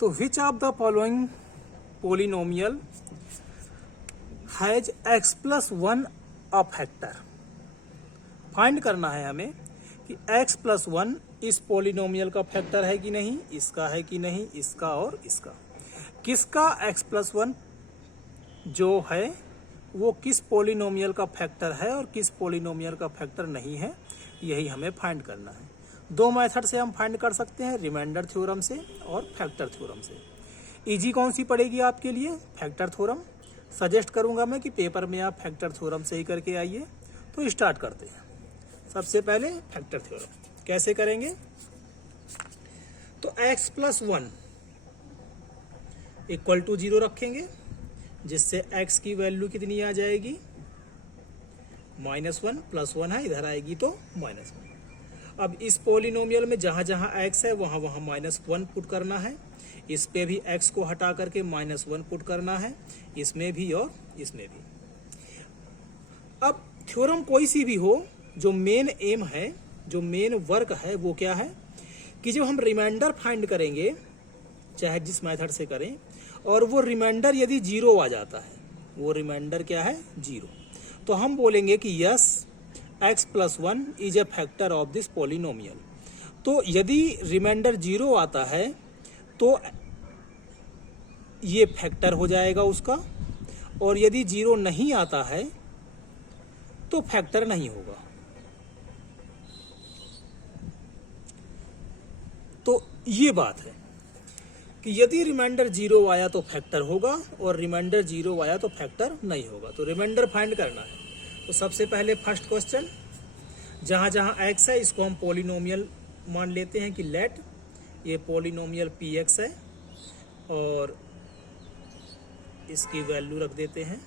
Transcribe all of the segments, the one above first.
तो which of the following polynomial has x plus one a factor. Find करना है हमें कि x प्लस वन इस पोलिनोमियल का फैक्टर है कि नहीं, इसका है कि नहीं, इसका और इसका। किसका x प्लस वन जो है वो किस पोलिनोमियल का फैक्टर है और किस पोलिनोमियल का फैक्टर नहीं है, यही हमें फाइंड करना है। दो मेथड से हम फाइंड कर सकते हैं, रिमाइंडर थ्योरम से और फैक्टर थ्योरम से। इजी कौन सी पड़ेगी आपके लिए? Factor theorem. सजेस्ट करूंगा मैं कि पेपर में आप फैक्टर थ्योरम से ही करके आइए। तो स्टार्ट करते हैं। सबसे पहले फैक्टर थ्योरम कैसे करेंगे? तो x plus one equal to 0 रखेंगे, जिससे x की वैल्यू कितनी आ जाएगी? -1 प्लस 1 है, इधर आएगी तो -1। अब इस पोलिनोमियल में जहां जहां x है वहां वहां -1 पुट करना है। इस पे भी x को हटा करके -1 पुट करना है, इसमें भी और इसमें भी। अब थ्योरम कोई सी भी हो, जो मेन एम है, जो मेन वर्क है वो क्या है कि जब हम रिमाइंडर फाइंड करेंगे, चाहे जिस मेथड से करें, और वो रिमाइंडर यदि 0 आ जाता है, वो रिमाइंडर क्या है? 0, तो हम बोलेंगे कि yes x plus one is a factor of this polynomial. तो यदि रिमाइंडर 0 आता है तो ये फैक्टर हो जाएगा उसका, और यदि 0 नहीं आता है तो फैक्टर नहीं होगा। तो ये बात है कि यदि रिमाइंडर 0 आया तो फैक्टर होगा और रिमाइंडर 0 आया तो फैक्टर नहीं होगा। तो रिमाइंडर फाइंड करना है। तो सबसे पहले फर्स्ट क्वेश्चन, जहां जहां x है इसको हम पोलिनोमियल मान लेते हैं कि लेट ये पोलिनोमियल px है, और इसकी वैल्यू रख देते हैं।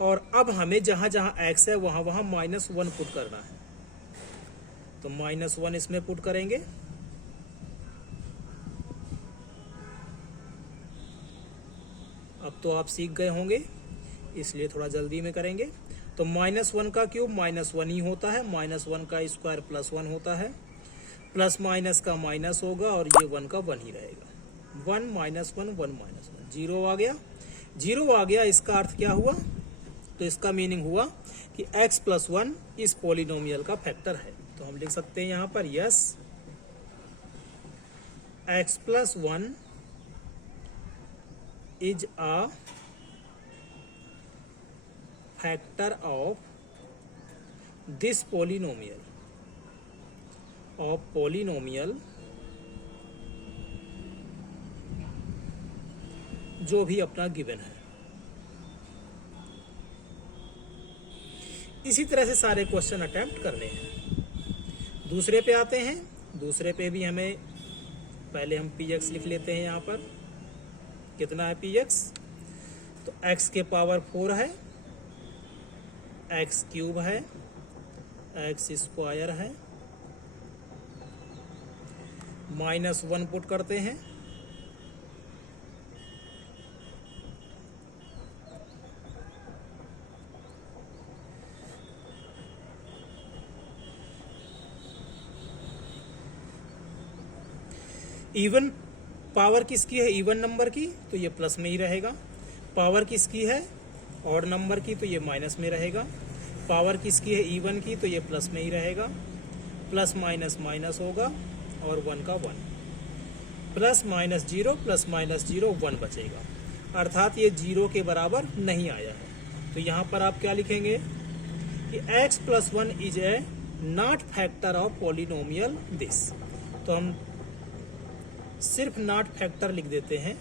और अब हमें जहां जहां x है वहां वहां -1 पुट करना है। तो -1 इसमें पुट करेंगे। अब तो आप सीख गए होंगे, इसलिए थोड़ा जल्दी में करेंगे। तो -1 का क्यूब -1 ही होता है, -1 का स्क्वायर +1 होता है, प्लस माइनस का माइनस होगा और ये 1 का 1 ही रहेगा। 1 -1 1 -1 0 आ गया। 0 आ गया, इसका अर्थ क्या हुआ? तो इसका मीनिंग हुआ कि x प्लस 1 इस पोलिनोमियल का फैक्टर है। तो हम लिख सकते हैं यहां पर yes x plus 1 is a factor of this polynomial जो भी अपना गिवन है। इसी तरह से सारे क्वेश्चन अटेम्प्ट करने हैं। दूसरे पे आते हैं। दूसरे पे भी हमें पहले हम px लिख लेते हैं। यहाँ पर कितना है px? तो x के पावर 4 है, x क्यूब है, x स्क्वायर है, -1 पुट करते हैं। इवन पावर किसकी है? इवन नंबर की, तो ये प्लस में ही रहेगा। पावर किसकी है? ऑड नंबर की, तो ये माइनस में रहेगा। पावर किसकी है? इवन की, तो ये प्लस में ही रहेगा। प्लस माइनस माइनस होगा और 1 का 1, प्लस माइनस 0 प्लस माइनस 0 1 बचेगा, अर्थात ये 0 के बराबर नहीं आया है। तो यहाँ पर आप क्या लिखेंगे कि x plus 1 is a not factor of polynomial this. तो हम सिर्फ नॉट फैक्टर लिख देते हैं।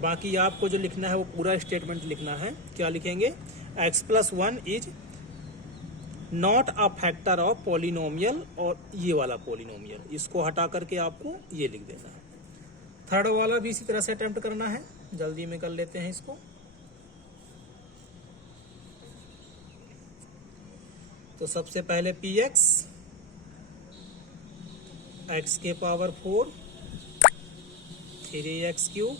बाकी आपको जो लिखना है वो पूरा स्टेटमेंट लिखना है। क्या लिखेंगे? x plus 1 is not a factor of polynomial, और ये वाला पोलिनोमियल, इसको हटा करके आपको ये लिख देना है। थर्ड वाला भी इसी तरह से अटेम्प्ट करना है। जल्दी में कर लेते हैं इसको। तो सबसे पहले px x के power 4, 3x cube,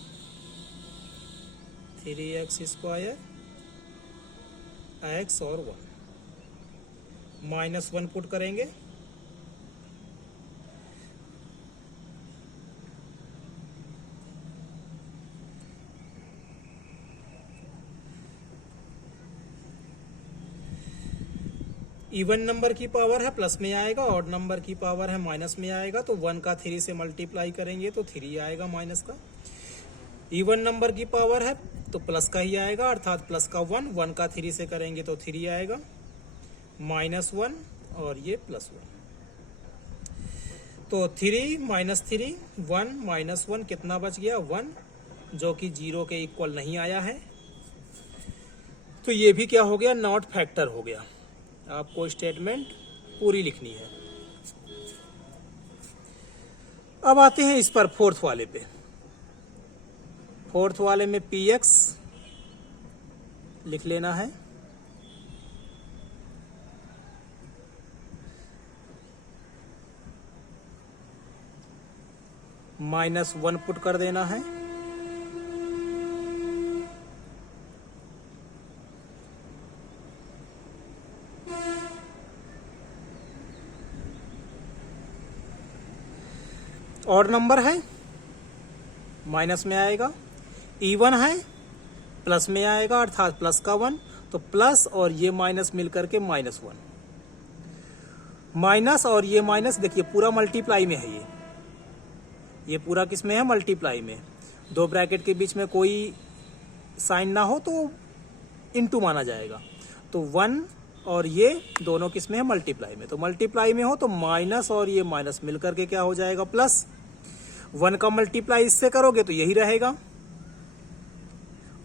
3x square, x और 1, -1 पुट करेंगे। इवन नंबर की पावर है प्लस में आएगा, ऑड नंबर की पावर है माइनस में आएगा, तो 1 का 3 से मल्टीप्लाई करेंगे तो 3 आएगा माइनस का। इवन नंबर की पावर है तो प्लस का ही आएगा, अर्थात प्लस का 1 का 3 से करेंगे तो 3 आएगा, -1 और ये +1। तो 3 -3 1 -1 कितना बच गया 1, जो कि 0 के इक्वल नहीं आया है। तो ये भी क्या हो गया, नॉट फैक्टर हो गया। आपको स्टेटमेंट पूरी लिखनी है। अब आते हैं इस पर फोर्थ वाले पे। फोर्थ वाले में px लिख लेना है, -1 पुट कर देना है, और नंबर है माइनस में आएगा, इवन है प्लस में आएगा, अर्थात प्लस का 1, तो प्लस और ये माइनस मिलकर के -1। माइनस और ये माइनस देखिए पूरा मल्टीप्लाई में है, ये पूरा किस में है, मल्टीप्लाई में। दो ब्रैकेट के बीच में कोई साइन ना हो तो इनटू माना जाएगा। तो 1 और ये दोनों किस में है, मल्टीप्लाई में। तो मल्टीप्लाई में हो तो माइनस और ये माइनस मिलकर के क्या हो जाएगा, प्लस। 1 का मल्टीप्लाई इससे करोगे तो यही रहेगा,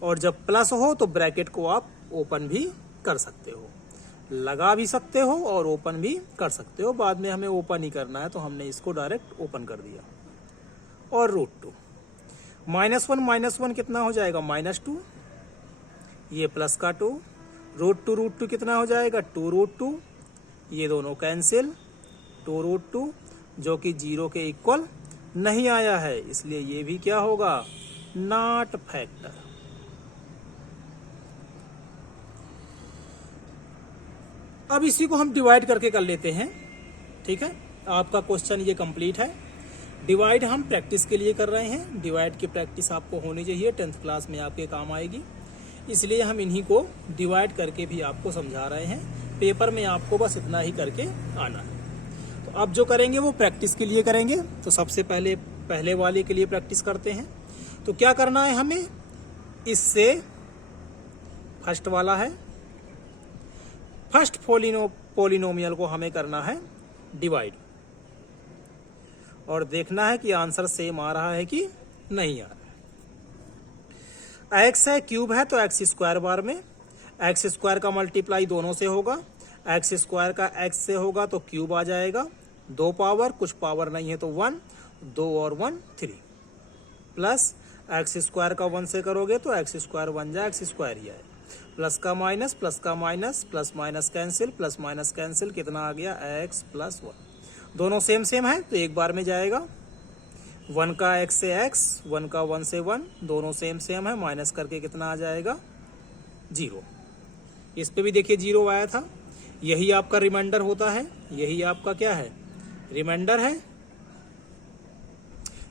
और जब प्लस हो तो ब्रैकेट को आप ओपन भी कर सकते हो, लगा भी सकते हो और ओपन भी कर सकते हो। बाद में हमें ओपन ही करना है तो हमने इसको डायरेक्ट ओपन कर दिया। और √2 -1 कितना हो जाएगा, -2, ये प्लस का 2, √2 कितना हो जाएगा, 2√2, ये दोनों कैंसिल, 2√2 जो कि 0 के इक्वल नहीं आया है, इसलिए ये भी क्या होगा, नॉट फैक्टर। अब इसी को हम डिवाइड करके कर लेते हैं, ठीक है। आपका क्वेश्चन ये कंप्लीट है। डिवाइड हम प्रैक्टिस के लिए कर रहे हैं, डिवाइड की प्रैक्टिस आपको होनी चाहिए, 10th क्लास में आपके काम आएगी, इसलिए हम इन्हीं को डिवाइड करके भी आपको समझा रहे हैं। पेपर में आपको बस इतना ही करके आना है। तो अब जो करेंगे वो प्रैक्टिस के लिए करेंगे। तो सबसे पहले वाले के लिए प्रैक्टिस करते हैं। तो क्या करना है हमें, इससे फर्स्ट वाला है, फर्स्ट पोलिनोमियल को हमें करना है डिवाइड, और देखना है कि आंसर सेम आ रहा है कि नहीं आ रहा है। x है, क्यूब है, तो x² बार में x² का मल्टीप्लाई दोनों से होगा, x² का x से होगा तो क्यूब आ जाएगा, 2 पावर, कुछ पावर नहीं है तो 1, 2 और 1 3, प्लस x² का 1 से करोगे तो x² बन जाए x² ही आए, प्लस का माइनस, प्लस का minus, plus minus cancel, plus minus cancel, कितना आ गया, x + 1। दोनों सेम है तो एक बार में जाएगा, 1 का x से x, 1 का 1 से 1, दोनों सेम है, माइनस करके कितना आ जाएगा, 0। इस पे भी देखिए 0 आया था, यही आपका रिमाइंडर होता है, यही आपका क्या है, रिमाइंडर है,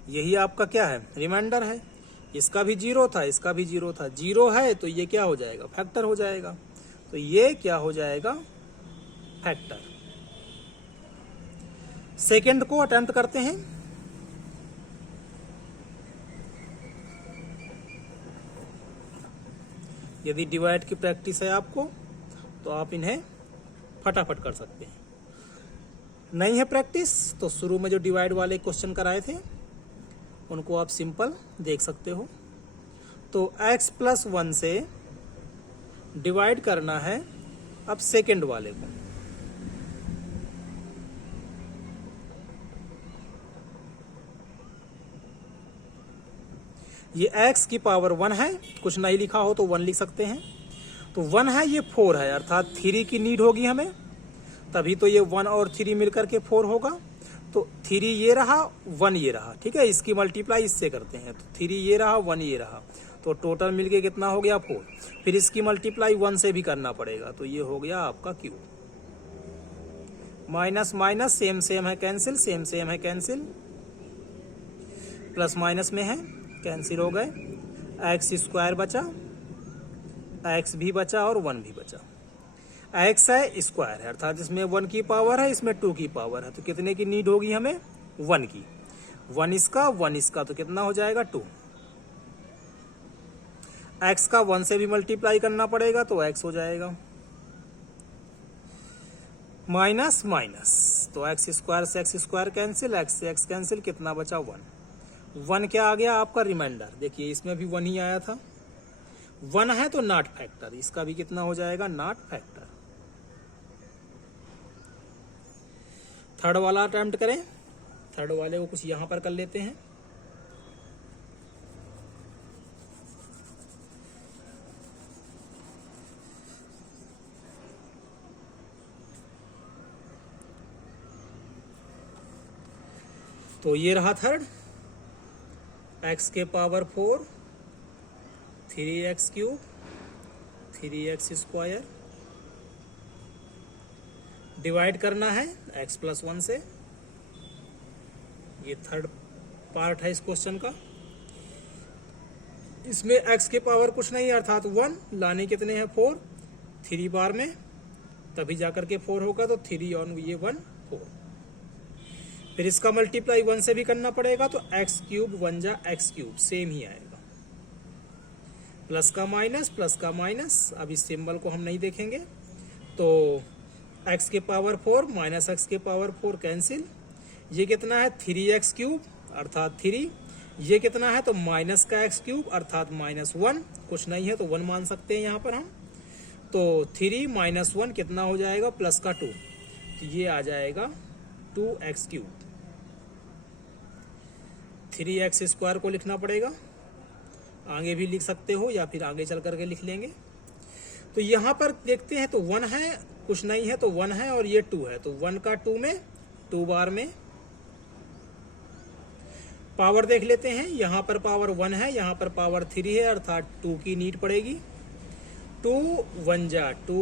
यही आपका क्या है, रिमाइंडर है। इसका भी 0 था, इसका भी 0 था, 0 है तो ये क्या हो जाएगा, फैक्टर हो जाएगा। तो ये क्या हो जाएगा, फैक्टर। सेकंड को अटेम्प्ट करते हैं। यदि डिवाइड की प्रैक्टिस है आपको तो आप इन्हें फटाफट कर सकते हैं, नहीं है प्रैक्टिस तो शुरू में जो डिवाइड वाले क्वेश्चन कराए थे उनको आप सिंपल देख सकते हो। तो x + 1 से डिवाइड करना है अब सेकंड वाले को। ये x की पावर 1 है, कुछ नहीं लिखा हो तो 1 लिख सकते हैं। तो 1 है, ये 4 है, अर्थात 3 की नीड होगी हमें, तभी तो ये 1 और 3 मिलकर के 4 होगा। तो 3 ये रहा, 1 ये रहा, ठीक है। इसकी मल्टीप्लाई इससे करते हैं, तो 3 ये रहा, 1 ये रहा, तो टोटल मिलके कितना हो गया, 4। फिर इसकी मल्टीप्लाई 1 से भी करना पड़ेगा, तो ये हो गया आपका क्यूब। माइनस माइनस सेम है कैंसिल, सेम है कैंसिल, प्लस माइनस में है, कैंसिल हो गए, x² बचा, x भी बचा और 1 भी बचा। एक्स है स्क्वायर है, अर्थात इसमें 1 की पावर है, इसमें 2 की पावर है, तो कितने की नीड होगी हमें? 1 की। 1 इसका तो कितना हो जाएगा? 2। एक्स का 1 से भी मल्टीप्लाई करना पड़ेगा तो एक्स हो जाएगा, माइनस माइनस, तो एक्स स्क्वायर से एक्स स्क्वायर कैंसिल, एक्स से एक्स कैंसिल, कितना बचा? 1। 1 क्या आ गया आपका? रिमाइंडर। देखिए इसमें भी 1 ही आया था, 1 है तो नॉट फैक्टर, इसका भी कितना हो जाएगा? Not factor. थर्ड वाला अटेम्प्ट करें, थर्ड वाले को कुछ यहां पर कर लेते हैं। तो ये रहा थर्ड, एक्स के power 4, 3x cube, 3x square, divide करना है x प्लस 1 से। ये थर्ड पार्ट है इस क्वेश्चन का। इसमें x के पावर कुछ नहीं है, अर्थात 1 लाने कितने हैं? 4, 3 बार में तभी जाकर के 4 होगा, तो 3 और ये 1 4। फिर इसका मल्टीप्लाई 1 से भी करना पड़ेगा, तो एक्स क्यूब 1 जा एक्स क्यूब, सेम ही आएगा। प्लस का माइनस, अब इस सिंबल को हम नहीं देखेंगे, तो एक्स के पावर 4 माइनस एक्स के पावर 4 कैंसिल। ये कितना है? 3x क्यूब अर्थात 3। ये कितना है? तो माइनस का एक्स क्यूब अर्थात -1, कुछ नहीं है तो 1 मान सकते हैं यहाँ पर हम। तो 3 माइनस 1 कितना हो जाएगा? प्लस का 2, तो ये आ जाएगा 2x क्यूब। 3x स्क्वायर को लिखना पड़ेगा, आगे भी लिख सकते हो या फिर आगे चल करके लिख लेंगे। तो यहाँ पर देखते हैं तो 1 है, कुछ नहीं है तो 1 है, और ये 2 है, तो 1 का 2 में 2 बार में पावर देख लेते हैं। यहाँ पर पावर 1 है, यहाँ पर पावर 3 है, अर्थात 2 की नीड पड़ेगी। 2 1 जा 2,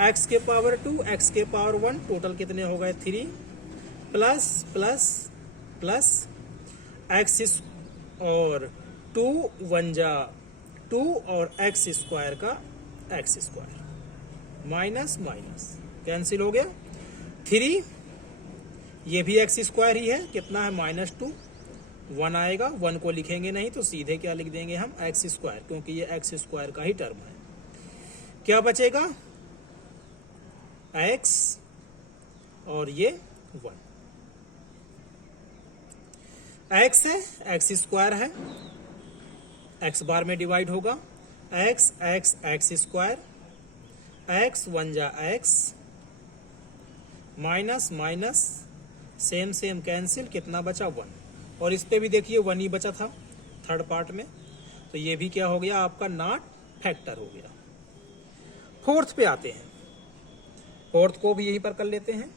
एक्स के पावर 2, एक्स के पावर 1, टोटल कितने हो गए? 3, प्लस प्लस प्लस एक्स और 2 1 जा 2 और एक्स स्क्वायर का x square, minus minus cancel हो गया। 3, ये भी एक्स स्क्वायर ही है, कितना है? -2। 1 आएगा, 1 को लिखेंगे नहीं तो सीधे क्या लिख देंगे हम? एक्स स्क्वायर, क्योंकि ये एक्स स्क्वायर का ही टर्म है। क्या बचेगा? एक्स और ये 1। एक्स है, एक्स स्क्वायर है, एक्स बार में डिवाइड होगा, x x x square, x 1 जा x, minus minus same same cancel, कितना बचा? 1। और इस पे भी देखिए 1 ही बचा था थर्ड पार्ट में, तो ये भी क्या हो गया आपका? नॉट फैक्टर हो गया। फोर्थ पे आते हैं, फोर्थ को भी यहीं पर कर लेते हैं।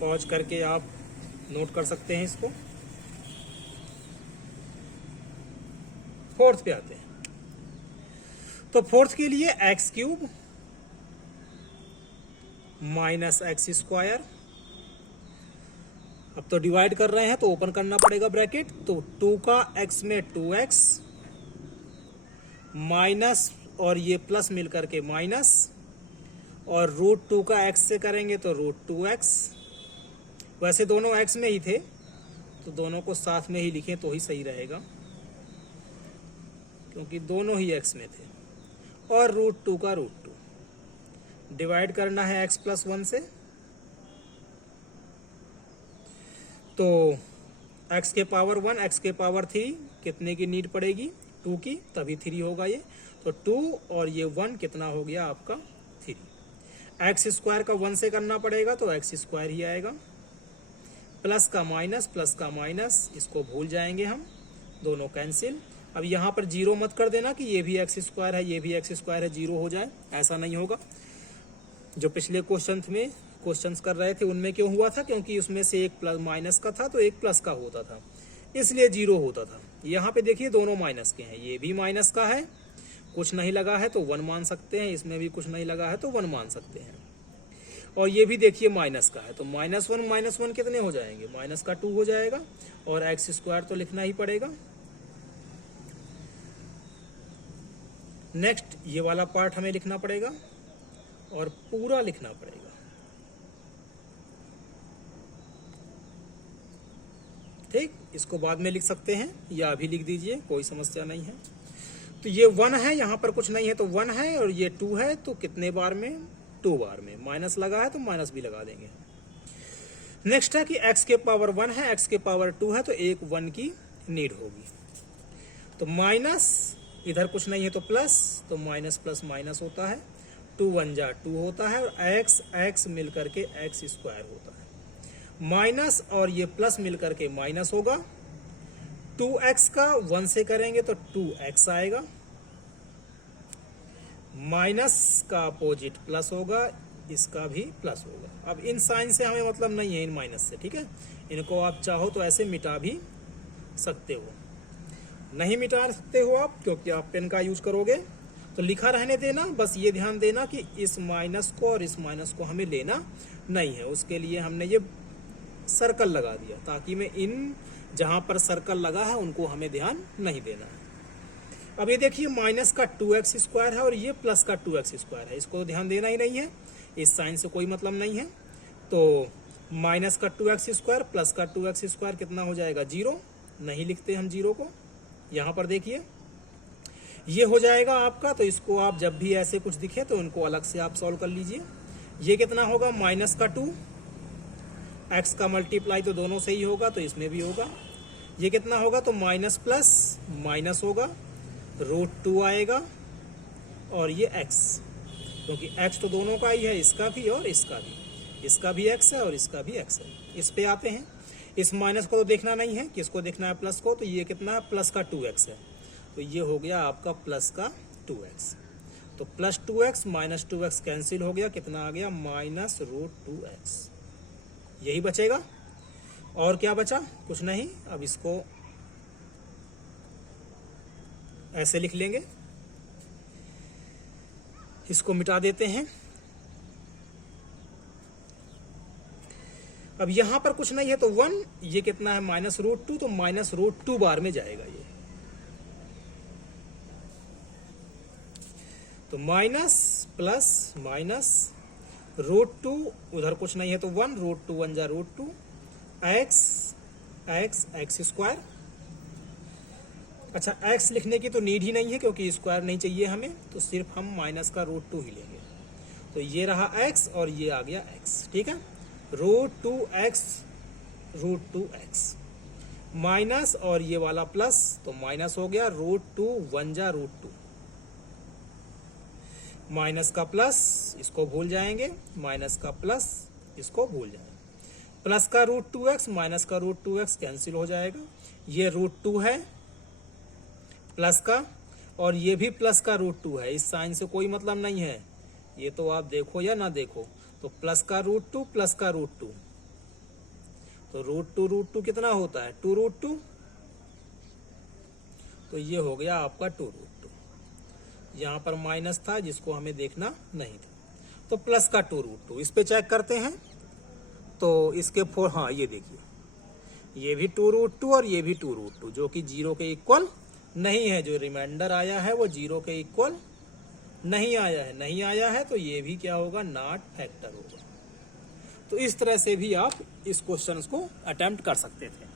पॉज करके आप नोट कर सकते हैं इसको। फोर्थ पे आते हैं, तो फोर्थ के लिए x cube minus x square. अब तो डिवाइड कर रहे हैं तो ओपन करना पड़ेगा ब्रैकेट, तो 2 का x में 2x माइनस और ये प्लस मिलकर के माइनस, और √2 का x से करेंगे तो √2x। वैसे दोनों x में ही थे तो दोनों को साथ में ही लिखें तो ही सही रहेगा, क्योंकि दोनों ही x में थे। और √2 का √2 डिवाइड करना है x प्लस 1 से, तो x के पावर 1, x के पावर 3, कितने की नीड पड़ेगी? 2 की, तभी 3 होगा ये। तो 2 और ये 1 कितना हो गया आपका? 3। एक्स स्क्वायर का 1 से करना पड़ेगा तो एक्स स्क्वायर ही आएगा, प्लस का माइनस, इसको भूल जाएंगे हम, दोनों कैंसिल। अब यहाँ पर 0 मत कर देना कि ये भी एक्स स्क्वायर है, ये भी एक्स स्क्वायर है, 0 हो जाए, ऐसा नहीं होगा। जो पिछले क्वेश्चंस कर रहे थे उनमें क्यों हुआ था? क्योंकि उसमें से एक प्लस माइनस का था तो एक प्लस का होता था, इसलिए 0 होता था। यहाँ पे देखिए दोनों माइनस के हैं, ये भी माइनस का है, कुछ नहीं लगा है तो 1 मान सकते हैं, इसमें भी कुछ नहीं लगा है तो 1 मान सकते हैं। और ये भी देखिए माइनस का है, तो माइनस वन कितने हो जाएंगे, माइनस का 2 हो जाएगा, और एक्स स्क्वायर तो लिखना ही पड़ेगा। नेक्स्ट ये वाला पार्ट हमें लिखना पड़ेगा और पूरा लिखना पड़ेगा। ठीक, इसको बाद में लिख सकते हैं या अभी लिख दीजिए, कोई समस्या नहीं है। तो ये 1 है, यहाँ पर कुछ नहीं है तो 1 है, और ये 2 है तो कितने बार में, 2 बार में। माइनस लगा है तो माइनस भी लगा देंगे। नेक्स्ट है कि x के पावर 1 है, x के पावर 2 है, तो एक 1 की नीड होगी। तो माइनस, इधर कुछ नहीं है तो प्लस, तो माइनस प्लस माइनस होता है, 2 1 जा 2 होता है, और x मिल करके x स्क्वायर होता है। माइनस और ये प्लस मिल करके माइनस होगा, 2x का 1 से करेंगे तो 2x आएगा, माइनस का अपोजिट प्लस होगा, इसका भी प्लस होगा। अब इन साइन से हमें मतलब नहीं है, इन माइनस से, ठीक है। इनको आप चाहो तो ऐसे मिटा भी सकते हो, नहीं मिटा सकते हो आप क्योंकि आप पेन का यूज करोगे, तो लिखा रहने देना। बस ये ध्यान देना कि इस माइनस को और इस माइनस को हमें लेना नहीं है, उसके लिए हमने ये सर्कल लगा दिया, ताकि मैं इन जहां पर सर्कल लगा है उनको हमें ध्यान नहीं देना है। अब ये देखिए माइनस का 2x स्क्वायर है और ये प्लस का 2x स्क्वायर है, इसको ध्यान देना ही नहीं है, इस साइन से कोई मतलब नहीं है। तो माइनस का 2x स्क्वायर प्लस का 2x स्क्वायर कितना हो जाएगा, 0। नहीं लिखते हम 0 को, यहाँ पर देखिए ये हो जाएगा आपका। तो इसको आप जब भी ऐसे कुछ दिखे तो इनको अलग से आप सॉल्व कर लीजिए। ये कितना होगा, माइनस का 2, x का मल्टीप्लाई तो दोनों से ही होगा तो इसमें भी होगा। ये कितना होगा, तो माइनस प्लस माइनस होगा, √2 आएगा, और ये x, क्योंकि x तो दोनों का ही है, इसका भी और इसका भी, इसका भी x है और इसका भी x है। इस पे आते हैं, इस माइनस को तो देखना नहीं है, किसको देखना है, प्लस को। तो ये कितना है, प्लस का 2x है, तो ये हो गया आपका प्लस का 2x। तो plus 2x minus 2x cancel हो गया, कितना आ गया, माइनस √2x, यही बचेगा। और क्या बचा, कुछ नहीं। अब इसको ऐसे लिख लेंगे, इसको मिटा देते हैं। अब यहां पर कुछ नहीं है तो 1, ये कितना है, माइनस √2, तो माइनस √2 बार में जाएगा ये, तो माइनस प्लस माइनस √2, उधर कुछ नहीं है तो 1, √2 1 जा √2, x स्क्वायर। अच्छा, x लिखने की तो नीड ही नहीं है क्योंकि स्क्वायर नहीं चाहिए हमें, तो सिर्फ हम माइनस का √2 ही लेंगे। तो ये रहा x और ये आ गया x, ठीक है। √2x माइनस और ये वाला प्लस, तो माइनस हो गया, √2 1 जा √2, माइनस का प्लस इसको भूल जाएंगे, माइनस का प्लस इसको भूल जाएंगे, प्लस का √2x माइनस का √2x कैंसिल हो जाएगा। ये √2 है प्लस का, और ये भी प्लस का √2 है, इस साइन से कोई मतलब नहीं है, ये तो आप देखो या ना देखो। तो प्लस का √2 प्लस का √2, तो √2 कितना होता है, 2√2, तो ये हो गया आपका 2√2। यहाँ पर माइनस था जिसको हमें देखना नहीं था, तो प्लस का 2√2। इस पे चेक करते हैं तो इसके 4, हाँ ये देखिए, ये भी 2√2 और ये भी 2√2, जो कि 0 के इक्वल नहीं है। जो रिमाइंडर आया है वो 0 के इक्वल नहीं आया है, तो ये भी क्या होगा, नॉट फैक्टर होगा। तो इस तरह से भी आप इस क्वेश्चन को अटेम्प्ट कर सकते थे।